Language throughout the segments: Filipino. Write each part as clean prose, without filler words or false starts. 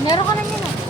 Meron ka lang yun ah.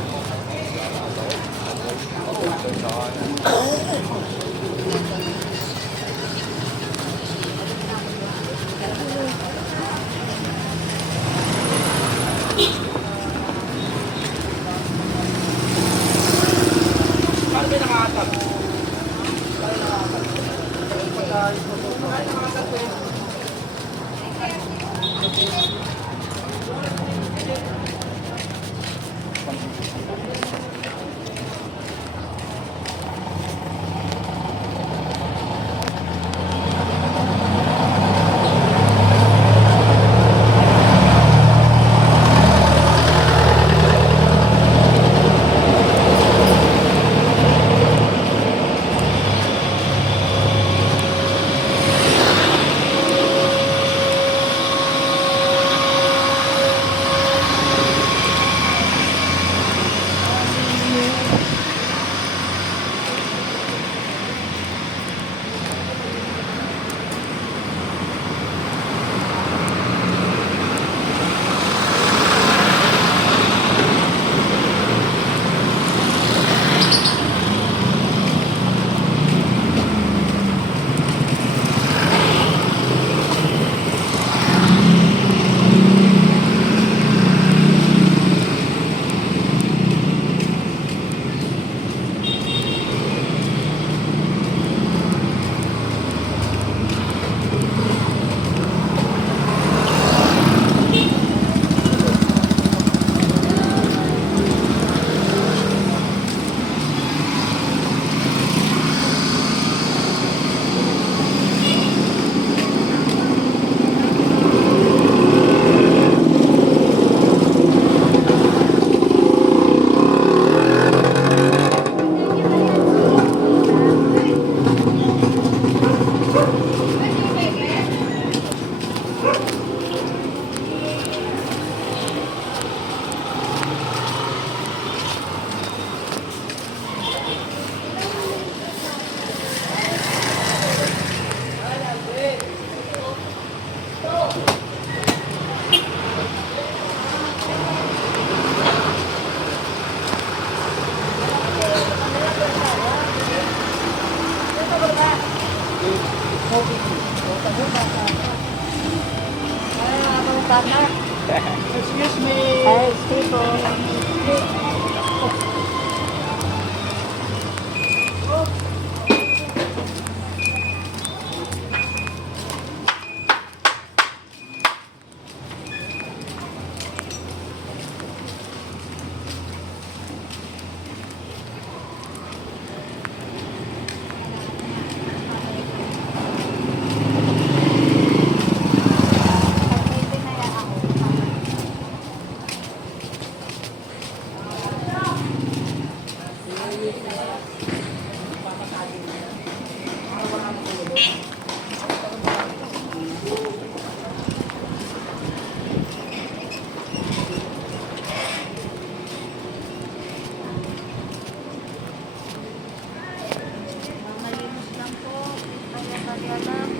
Excuse me. Ay, tipo. Malinis lang po. Kaya lang.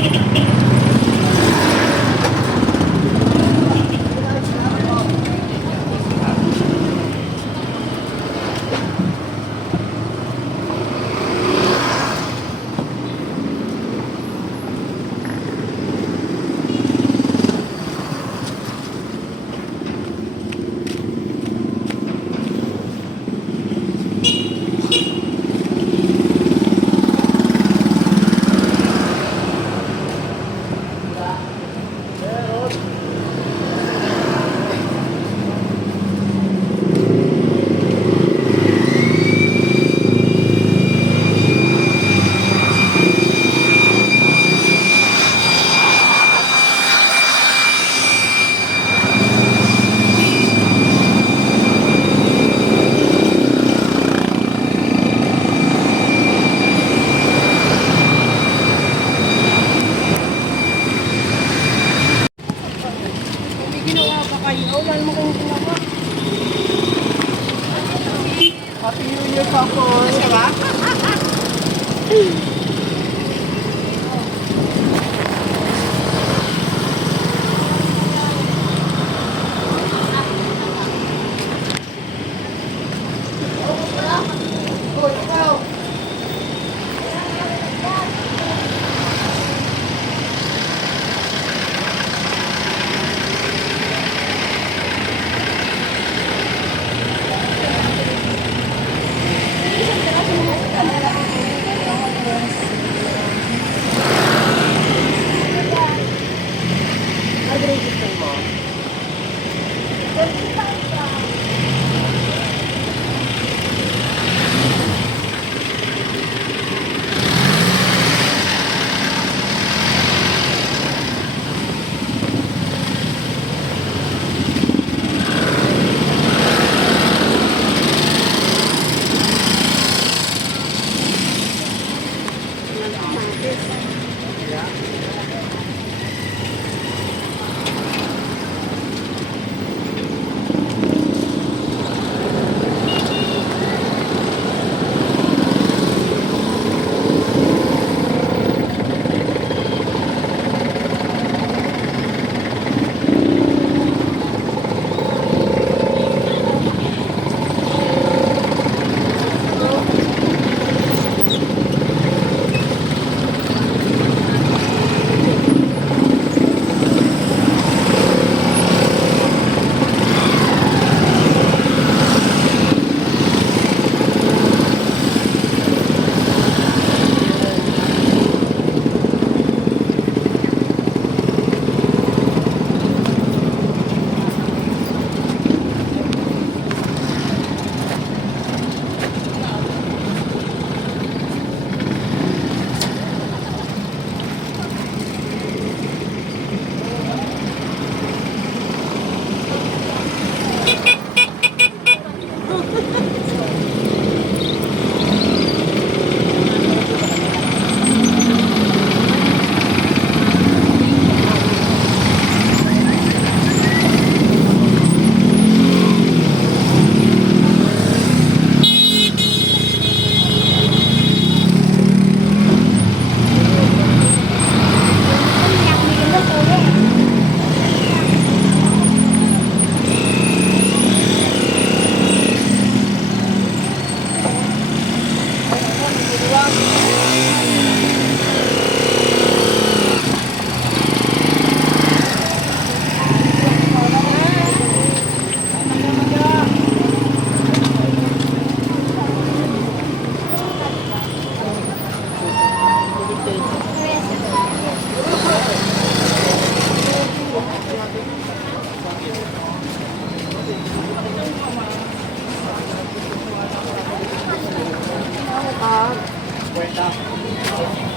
May ginawa pa kayo? Wala mo kong ginawa. Happy New Year pa po. Siya ba?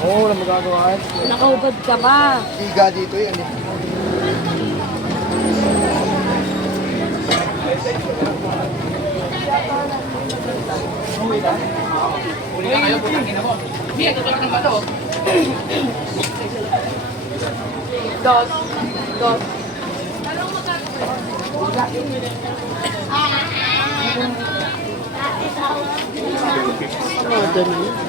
Oo, wala magagawa. Nakaubad ka ba? Biga dito yan eh. Uli na kayo, putang ina mo. Hindi, ito lang ng bato. Dos. Dos. Ano, doon na.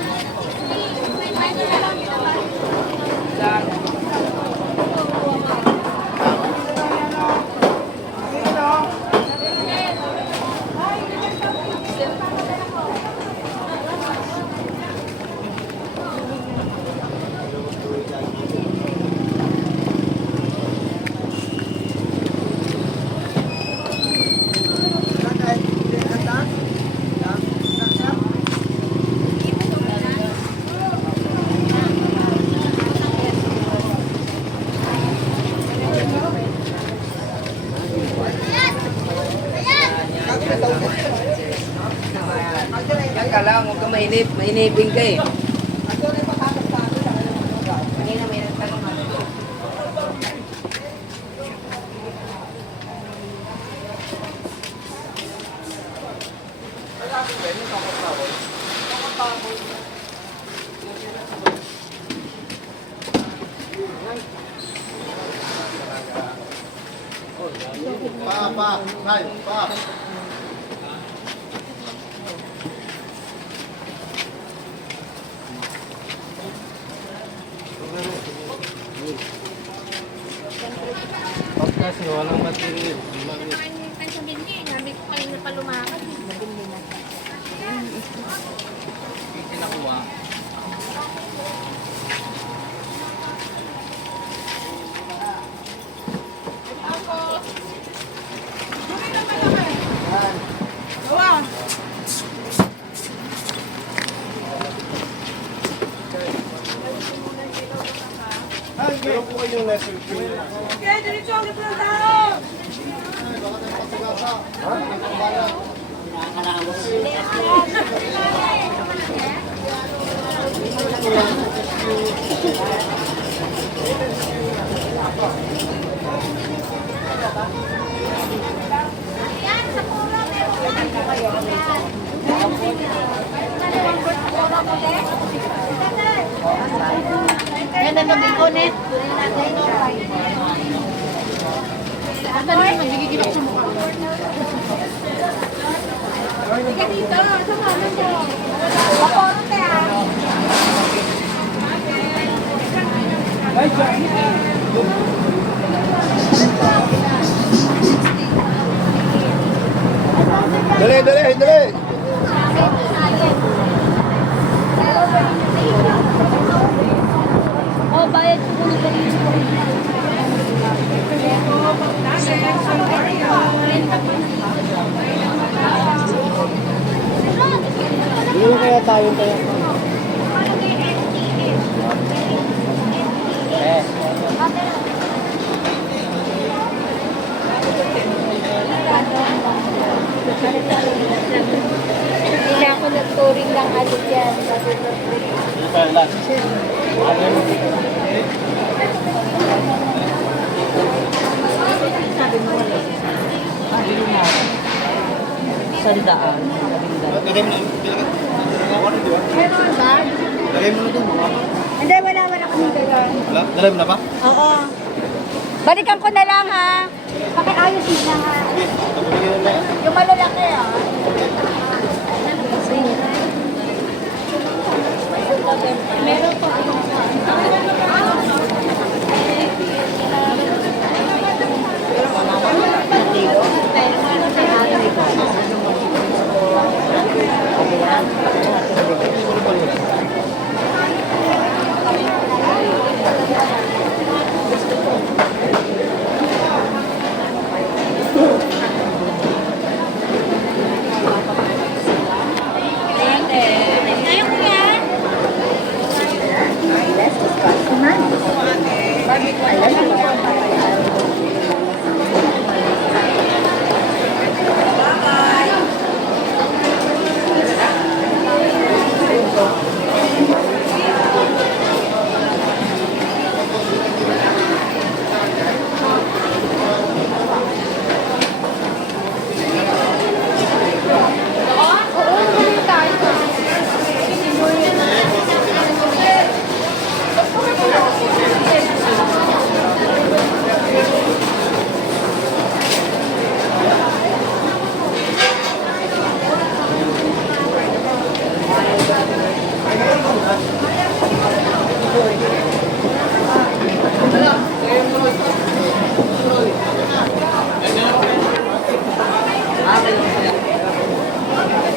waiting ka eh. Kasi walang material. Ang sabihin niya, sabi ko kayo na pa lumakad. Nabili na. Hindi nakuha. Ay, meron po kayong lesson. Kaya diretso ang gito ng tao! Yan, sa puro, meron na. Yan. Dalawang puro mo, de. Yan ang nabikunin. Basta naman, nagigigilak sa mukha. Sige dito, sama mo ko. Paporo te ah. Dali, dali, dali. Oh, bayad ko kung Hindi na kaya tayo tayo. Hindi ako nag-touring lang agad yan. Sandaan. Lagay mo na. Meron ba? Lagay mo na doon. Hindi, wala kami gagawin. Wala? Dalay mo na ba? Oo. Balikan ko na lang ha. Pakiayos na ha. Yung malalaki ha. Meron po. Ngayon ko yan.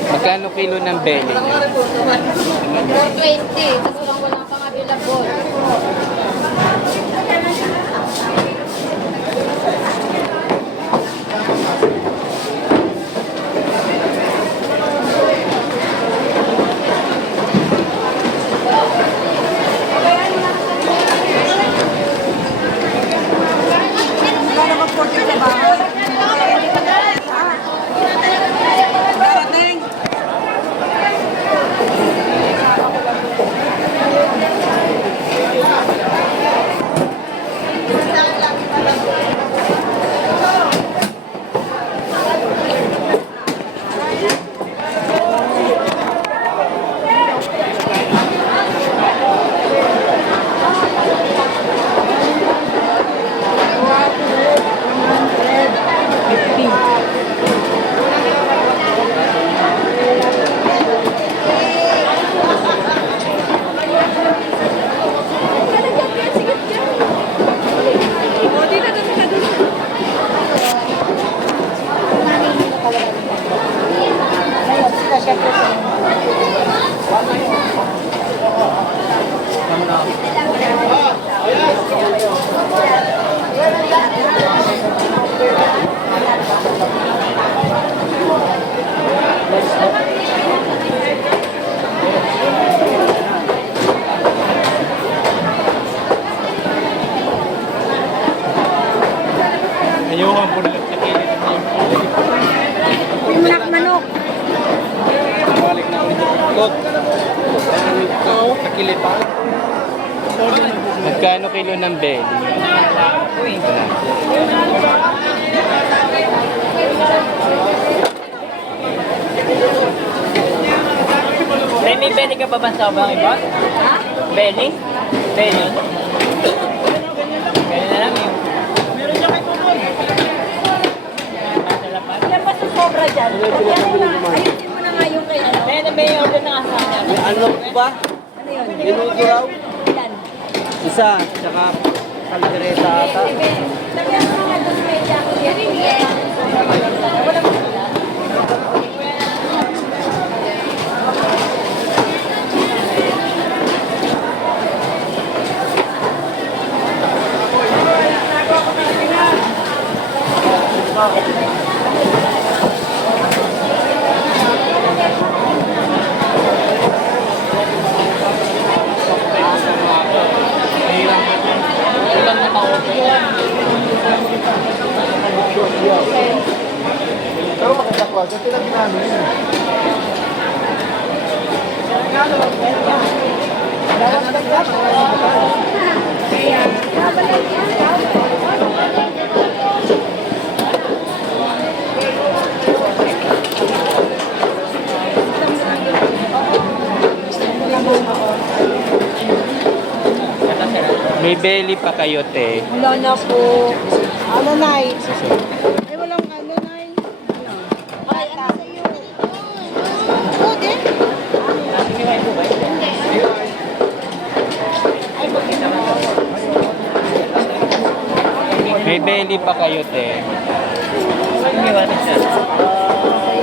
Magkano kilo ng belly? 420. Kasi lang wala pang available. Wala naman po sa bahay. Darating. kilip pa. Magkano kilo ng belly? Wala. May belly ka pa ba sa bang iba? Ha? Belly? Belly? Belly na lang yun. Yan ba sa sobra dyan? Yan mo na, ayusin mo na nga yung kay ano. May order na kasama. May ano ba? Ano yun? Minuto raw? Yan. Isa, tsaka kaldereta ata. Lagyan mo nga doon kay Jackie. Yan. Wala mo sila. Pero makita ko, ito lang ginano yun. May belly pa kayo, te. Wala na po. Ano, Nay? Ay, walang ano, Nay. Ay, ano sa'yo? Oo, din. May belly pa kayo, te.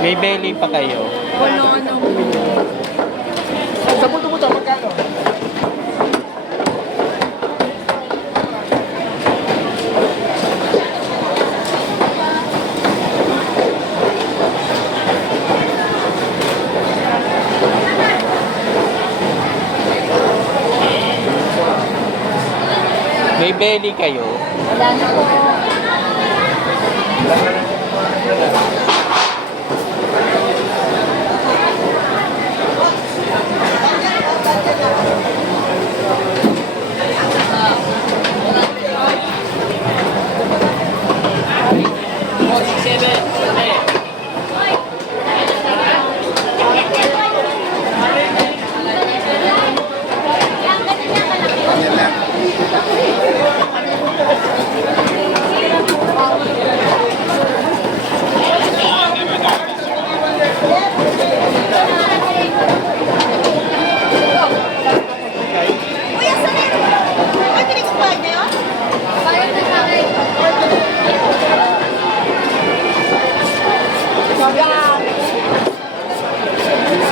May belly pa kayo. Wala, ano. Sa puto-puto, magkano? May belly kayo. Wala na po.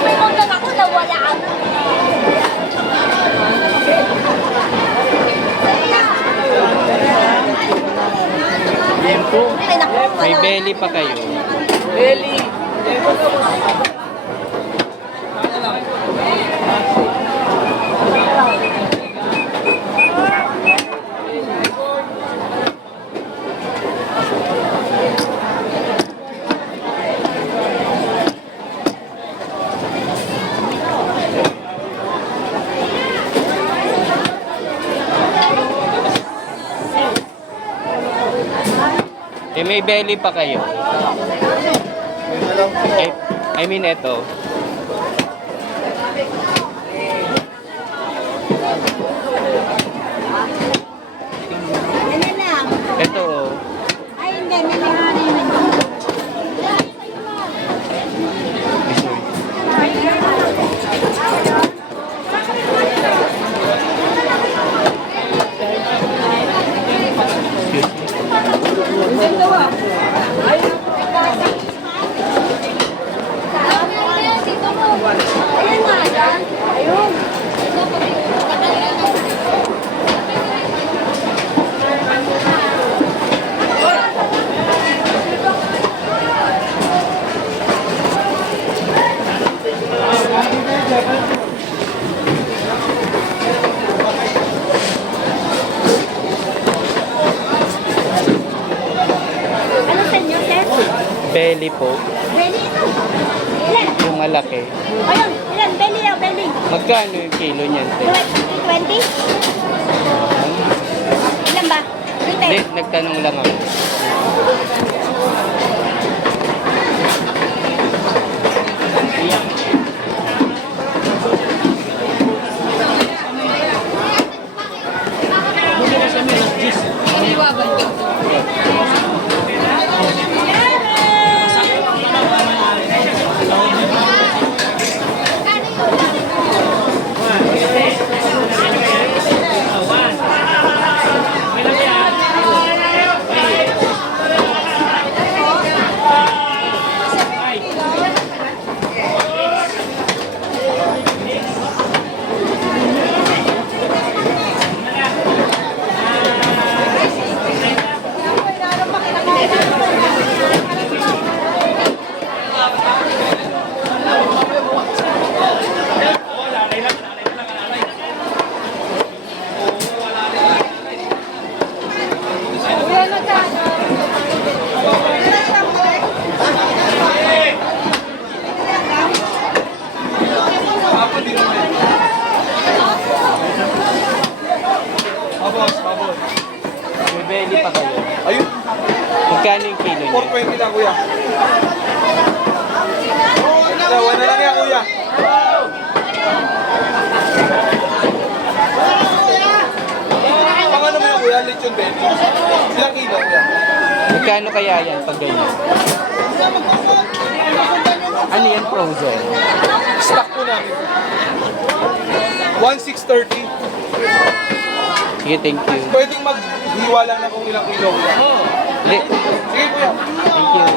May mga ako na wala ako. Ay, naku, May wala. belly pa kayo. Belly! May belly pa kayo. I mean, eto. Ano lang? Ito, oh. Ay, hindi. May mehari na yun. Ayun nga, yan. Ayun. Ano sa inyo, sir? Belly po. Ready ito. Ilan? Yung malaki. Ayun, ilan? belly, oh, belly. Magkano yung kilo niyan, te? 20? Ilan ba? Hindi, 20. nagtanong lang ako. May belly pa kayo. Ayun, Magkano yung kilo niya? 420 lang kuya. Dalawa na lang yan kuya. Pang ano mo yan kuya, lechon belly. Ilang kilo kuya? Magkano kaya yan pag ganyan? Ano yan, frozen? Stock po namin. 1,630. Sige, thank you. Pwedeng maghiwa lang na kung ilang kilo kuya. Hindi, Sige kuya. thank you.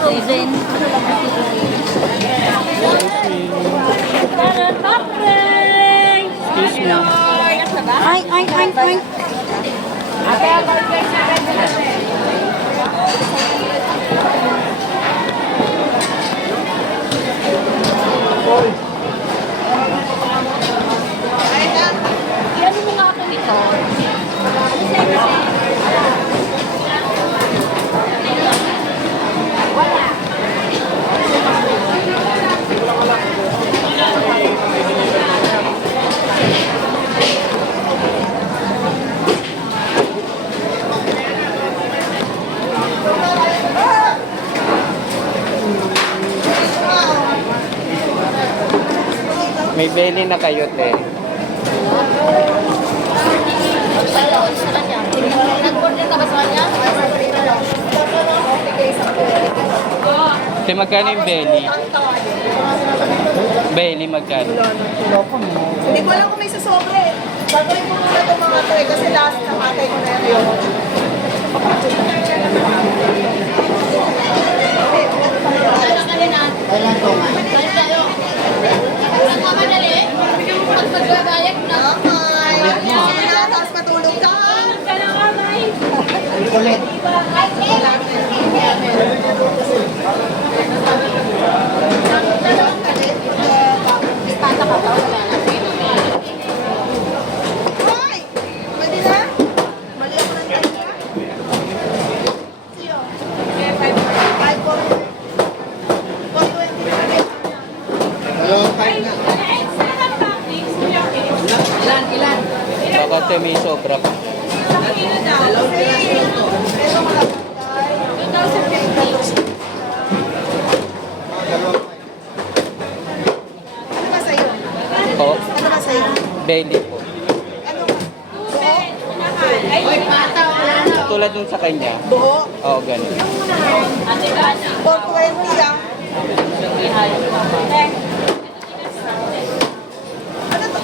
Season. Excuse me. Ay, ay, ay, ay. Ano mo nga ako nito? May belly na kayo, te. Nag-order ka ba sa kanya? Te, magkano yung belly? Belly, magkano? Hindi ko alam kung may sasobre. Gagawin ko muna itong mga to eh, kasi last na matay ko na yun. Tapos matulog ka. Hoy! Pwede na? Mali ako ng kanina. Siyo. 520. Baka te, may sobra pa. Po, Ano ba sa'yo? belly po. Ano ba? Buo? Tulad nung sa kanya. Buo? Oo, ganun. 420 ah. Ano to?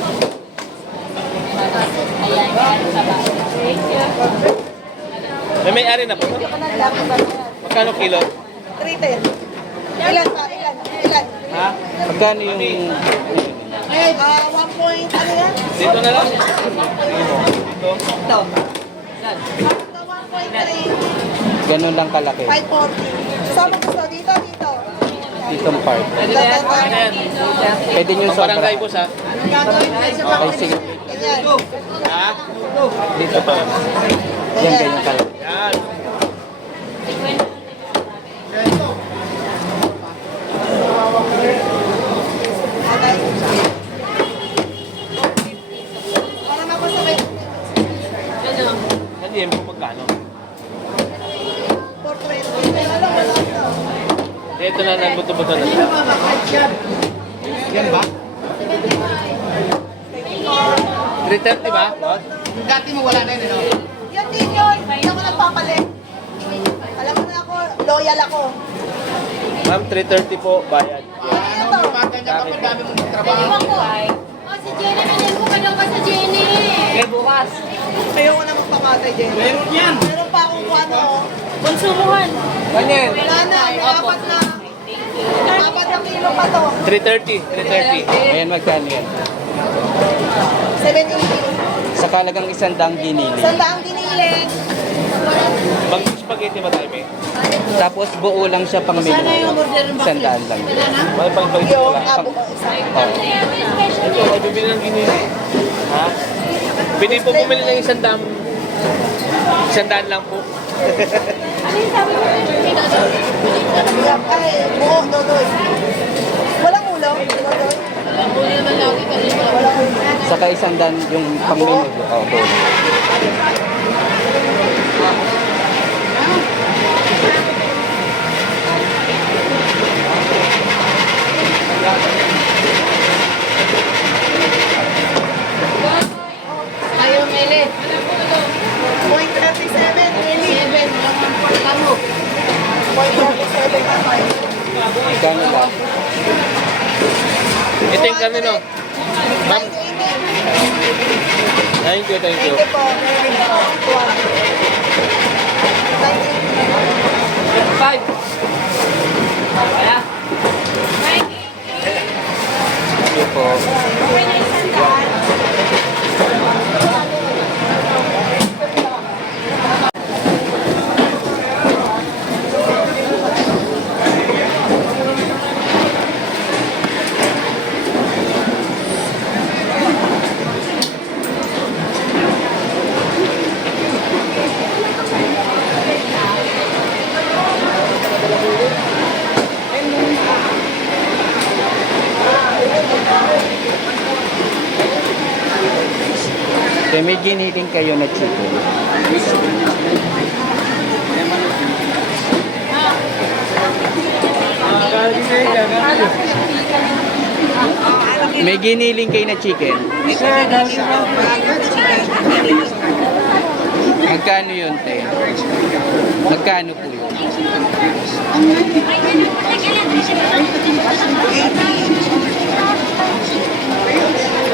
May-ari na po. Magkano kilo? 310. Ilan pa? Ilan? Ha? Magkano yung... 1 point, ano yan? Dito na lang. Ito. 1.3, Ganun lang kalaki. 540. Saan mo gusto? Dito, dito. Ditong part. Pwede nyo Ang sobra. barangay po sa. Anong gagawin mo? Okay, sige. Ganyan. Ha? Dito pa. Yan, ganyan kalaki. Yan. Okay. Para mapasakay. Hindi mo magkano. 420. Alam mo lang ito. Dito na lang buto-buto na siya. Yan ba? 330 ba? Dati mo wala na yun, ano? Yan din yun. Hindi ako nagpapalit. Alam mo na ako, loyal ako. Ma'am, 330 po, bayad. Ano to? Pagka niya kapag dami mong trabaho. Oh, si Jenny, bilhin ko ka lang ka sa Jenny. Okay, bukas. Ayoko na magpakatay, Jen. Meron yan. Meron pa akong ano. Konsumuhan. Ganyan. Wala na, may apat na. Apat na kilo pa to. 330. 330. Ayan, magkano yan? 780. Sa kalagang 100 ginili. Sandaang giniling. Mag-spaghetti ba tayo, may? Tapos buo lang siya pang menu. 100 lang. May pag-spaghetti Yung wala. abo. Oo. Ito, may bibili ng ginili. Ha? Pwede po bumili ng 100. 100 lang po. Ay, buo, dodoy. Walang ulo, dodoy. Walang ulo. Saka 100 yung pang menu. Oo, buo. Ayaw, Mele. 0.37, really. 0.37 na tayo. Magkano lang? Ito yung karne, no? Ma'am, 980. thank you, thank you. Hindi po, meron po. 980. 5. Kaya? Ito po. So, may giniling kayo na chicken. May giniling kayo na chicken. Magkano yun, te? Magkano po yun?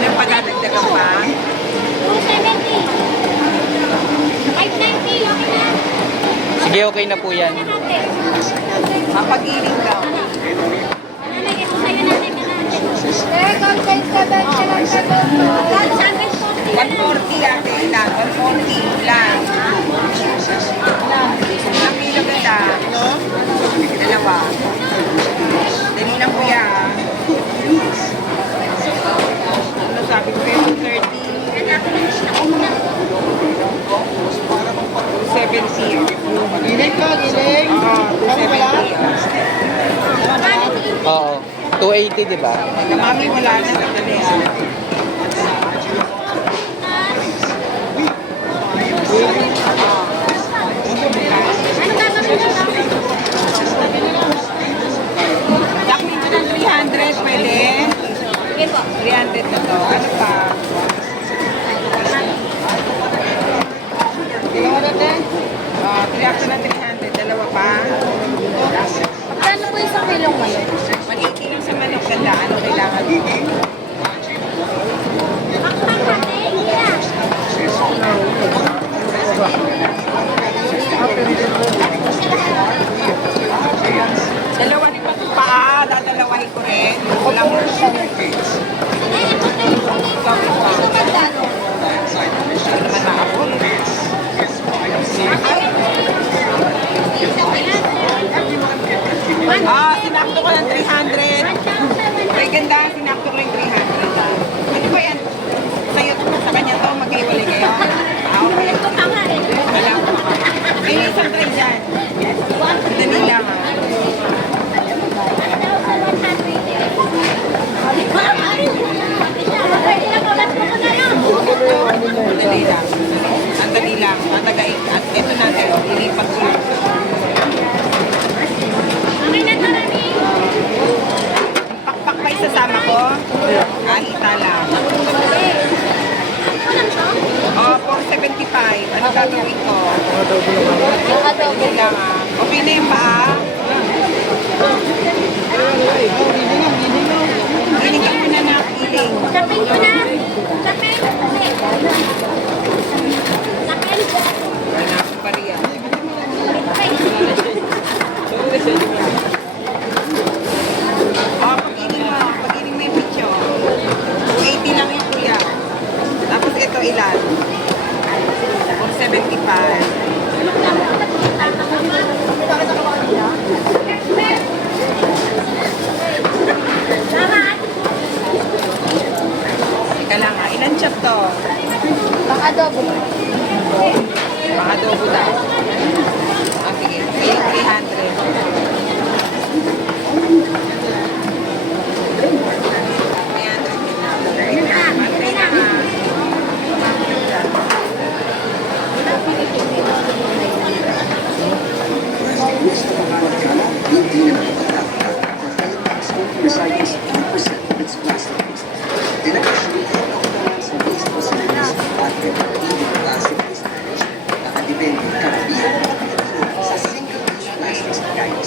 Nagpagadagdagan pa. 270. 590. Okay na. Sige, okay na po yan. Mapagiling daw. Eh, content ka ba? 140 ate, ilan? 140 lang. Ilang kilo ganda? Dalawa. Dali na kuya. Ano sabi ko kayo? 230. 270. Giling ka, giling. Oo, 270. Oo. 280, di ba? Mami, wala na. Dali ah. Lakmin mo ng 300, pwede? Sige po. 300 na to. Ano pa? Dalawa na din? 3 na 300. Dalawa pa? Magkano po isang kilong ngayon? 180 lang sa manok. Ganda. Ano kailangan? Dalawa rin pa itong paa. Dadalawahin ko rin. Wala mo. Sorry pa. Hindi naman maapon. Sinakto ko ng 300. Ay, ganda. Sinakto ko yung 300. Ano ba yan? Sa'yo, sa kanya to, mag-iwalay kayo. Okay. Alam ko. Ay, may isang tray dyan. Dali lang ha. Dali lang. Ang dali lang. Tatagain. At ito natin. Ilipat ko lang. Pakpak pa isasama ko. Kahita lang. Oh, 475. Ano gagawin ko? Hindi lang ah. Okay na yung paa. Giling ka muna na. Giling. Kapin ko na. Kapin. Wala ko pa rin yan. Oh, pag-ining mo. Pag-ining mo yung picture. 80 lang yung kuya. Tapos ito ilan? 475. Teka lang ha. Ilan chop to? Pang-adobo. Pang-adobo daw. Ah, sige. Ayun, 300. Recycles 80% of its plastic waste. In addition, nakukuhaan sa waste facilities at hindi plastic waste management. Nakadepende karamihan ng Pilipino sa single-use plastics na gaya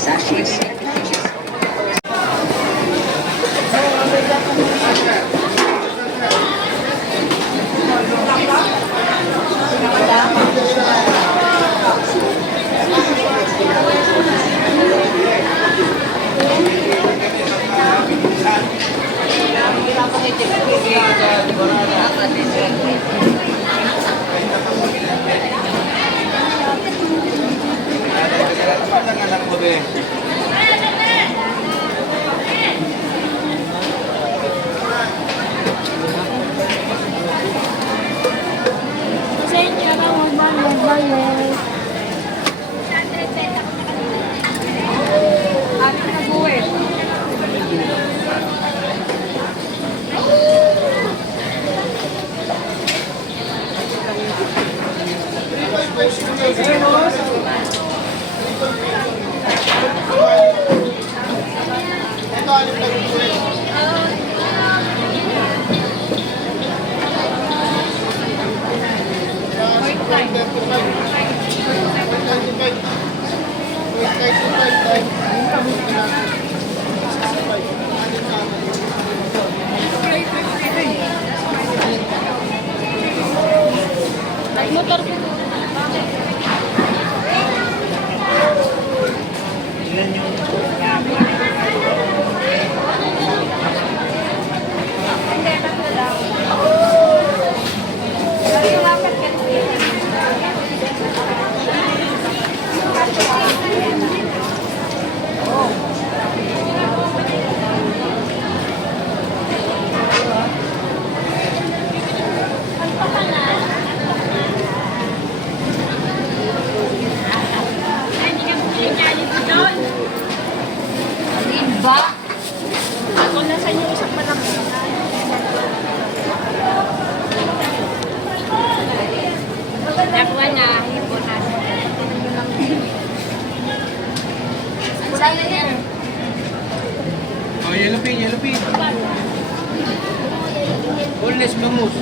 Boneless bangus.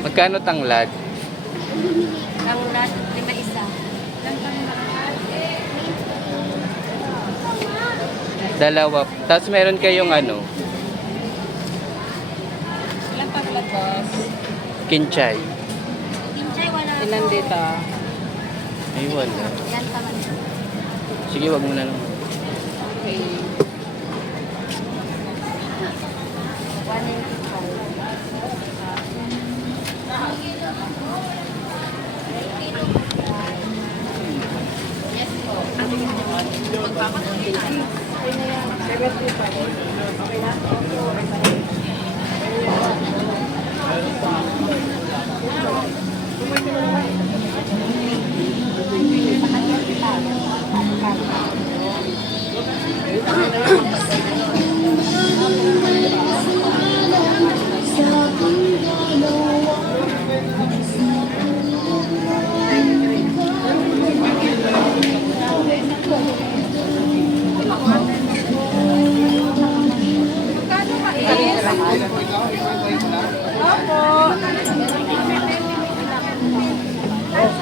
Magkano tanglad? Ang lahat, 5 isa. Dalawa. Tapos meron kayong ano? Ilan tanglad, boss? Kinchay. Kinchay, wala. Ilan dito? Ay, wala. Yan naman. Sige, wag mo na lang. Okay.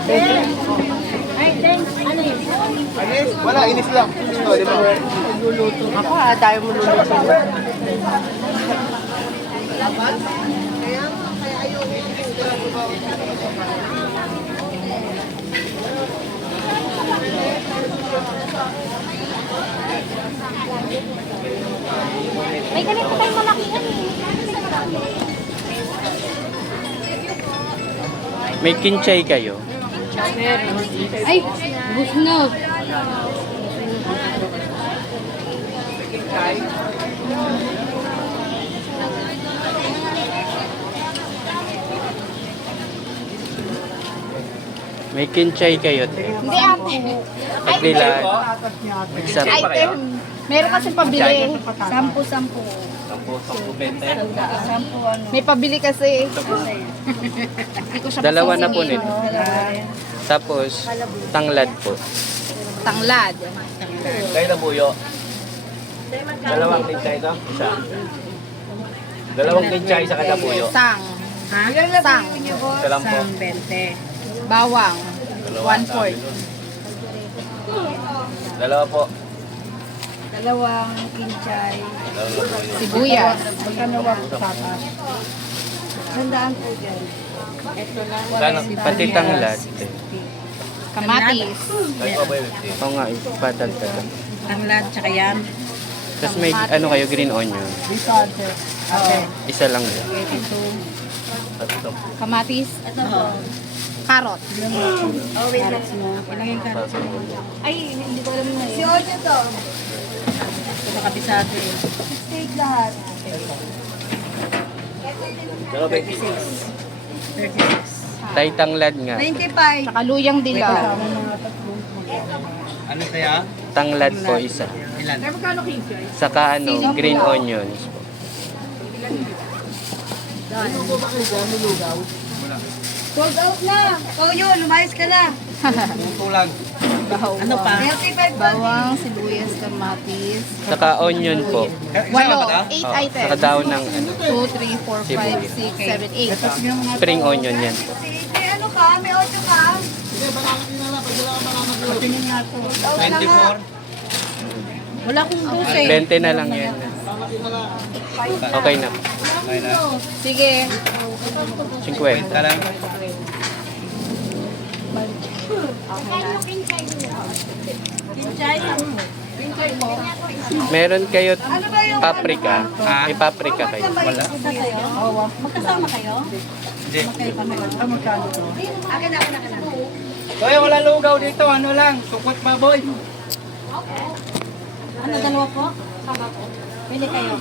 195. Wala, inis lang. Ito, di ba? Ako ha, tayo mo luluto. May ganito tayong malaki yan eh. May kinchay kayo. Ay, busnog. May kinchay kayo. Hindi ate. Pagdila. Isa pa kayo? Meron kasi pabili. 10-10. 10, 20. May pabili kasi. Hindi ko siya Dalawa na po masisingil. nito. Tapos, tanglad po. Tanglad. Kayo na buyo. Dalawang kinchay ito? Isa. Dalawang kinchay sa kada buyo. Sang. Sang. Isa lang po. 20. Bawang. 1/4. Dalawa po. Dalawang kinchay. Dalawa po yun. Sibuyas. Magkano wag tatas? 100 po dyan. Kano? Pati tanglad. Kamatis. Kayo pa ba yung 50? Oo nga, ipadagdagan. Tanglad, tsaka yan. Tapos may ano kayo, green onion. Isa lang yun. Kamatis. Carrot. Oh, wait lang. Ilang yung carrots mo? Ay, hindi ko alam na yun. Si Ocho to. Ito sa kabisado yun. Steak lahat. Dalawa 26. 36. Tay tanglad nga. 95. Tsaka luyang dilaw. Ano kaya? Tanglad po isa. Ilan? Saka ano, green onions po. Sold out na. Toyo, lumayas ka na. Ano pa? 35 Bawang, sibuyas, kamatis. Saka onion po. 8 items. Saka daw ng ano, 2, 3, 4, 5, 6, 7, 8. spring onion yan po. May ano ka? May 8 ka? 24. Wala akong 20 12. na lang yan. Okay na po. Sige. 50. Meron kayo paprika? May paprika kayo? Wala. Magkasama kayo? Hindi. Akin na. Kaya wala lugaw dito, ano lang, sukot baboy. Ano, dalawa po? Pili kayo.